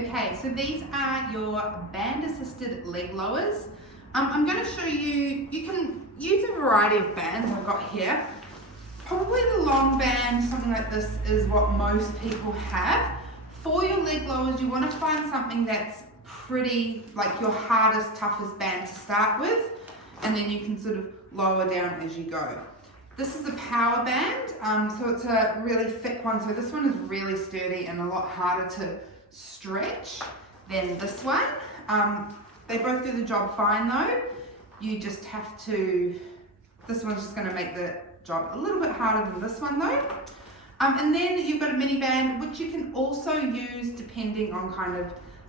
Okay, so these are your band assisted leg lowers. I'm going to show you, you can use a variety of bands I've got here. Probably the long band, something like this, is what most people have. For your leg lowers, you want to find something that's pretty, like your hardest, toughest band to start with, and then you can sort of lower down as you go. This is a power band, so it's a really thick one. So this one is really sturdy and a lot harder to stretch than this one. They both do the job fine though. You just have to, this one's just going to make the job a little bit harder than this one though. And then you've got a mini band, which you can also use depending on kind of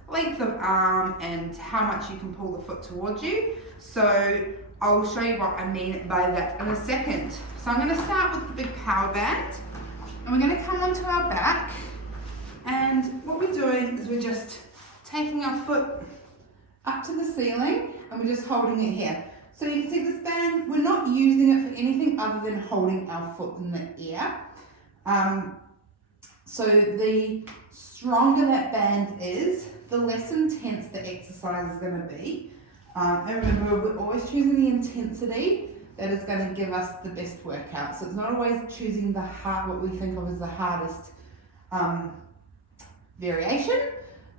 length of arm and how much you can pull the foot towards you. So I'll show you what I mean by that in a second. So I'm going to start with the big power band, and we're going to come onto our back, and what we're doing is we're just taking our foot up to the ceiling and we're just holding it here. So you can see this band, we're not using it for anything other than holding our foot in the air. So the stronger that band is, the less intense the exercise is going to be. And remember, we're always choosing the intensity that is going to give us the best workout. So it's not always choosing the hard, what we think of as the hardest variation,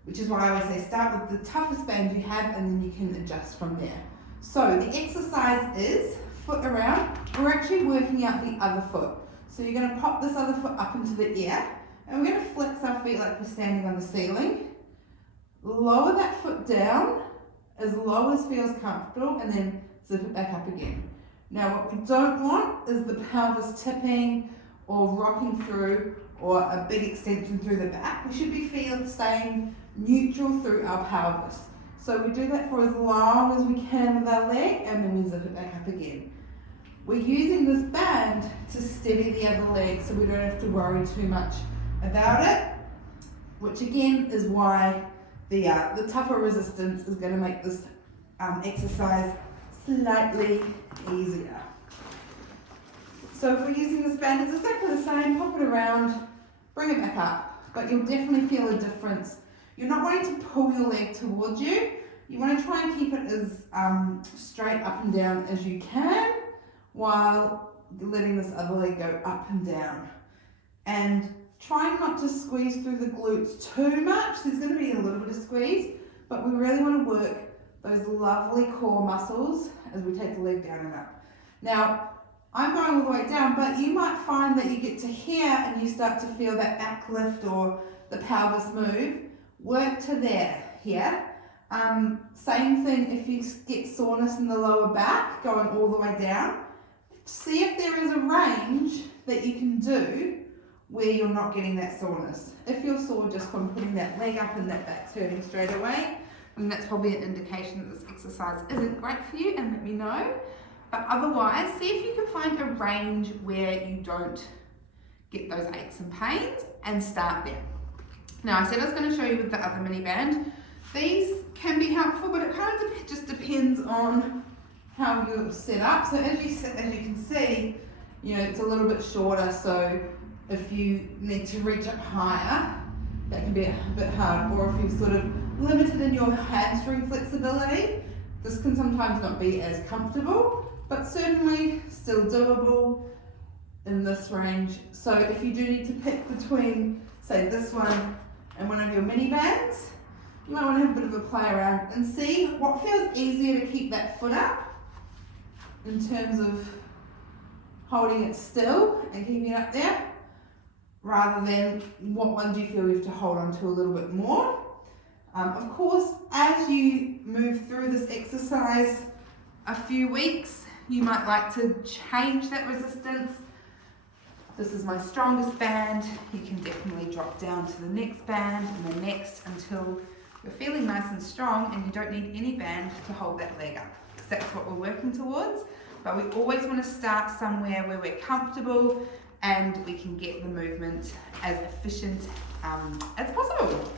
which is why I always say start with the toughest band you have and then you can adjust from there. So the exercise is foot around. We're actually working out the other foot. So you're going to pop this other foot up into the air, and we're going to flex our feet like we're standing on the ceiling. Lower that foot down as low as feels comfortable, and then zip it back up again. Now what we don't want is the pelvis tipping or rocking through or a big extension through the back. We should be staying neutral through our pelvis. So we do that for as long as we can with our leg, and then we zip it back up again. We're using this band to steady the other leg so we don't have to worry too much about it, which again is why the tougher resistance is going to make this exercise slightly easier. So if we're using this band, it's exactly the same. Pop it around, bring it back up, but you'll definitely feel a difference. You're not wanting to pull your leg towards you. You want to try and keep it as straight up and down as you can, while letting this other leg go up and down. And trying not to squeeze through the glutes too much. There's going to be a little bit of squeeze, but we really want to work those lovely core muscles as we take the leg down and up. Now, I'm going all the way down, but you might find that you get to here and you start to feel that back lift or the pelvis move. Work to there, here. Same thing if you get soreness in the lower back, going all the way down. See if there is a range that you can do where you're not getting that soreness. If you're sore just from putting that leg up and that back's hurting straight away, then that's probably an indication that this exercise isn't great for you, and let me know. But otherwise, see if you can find a range where you don't get those aches and pains, and start there. Now, I said I was going to show you with the other mini band. These can be helpful, but it kind of just depends on how you're set up. So as you can see, you know, it's a little bit shorter, so if you need to reach up higher, that can be a bit hard. Or if you're sort of limited in your hamstring flexibility, this can sometimes not be as comfortable, but certainly still doable in this range. So if you do need to pick between, say, this one and one of your mini bands, you might want to have a bit of a play around and see what feels easier to keep that foot up in terms of holding it still and keeping it up there, rather than what one do you feel you have to hold on to a little bit more. Of course, as you move through this exercise a few weeks, you might like to change that resistance. This is my strongest band. You can definitely drop down to the next band and the next until you're feeling nice and strong and you don't need any band to hold that leg up, because that's what we're working towards. But we always want to start somewhere where we're comfortable and we can get the movement as efficient as possible.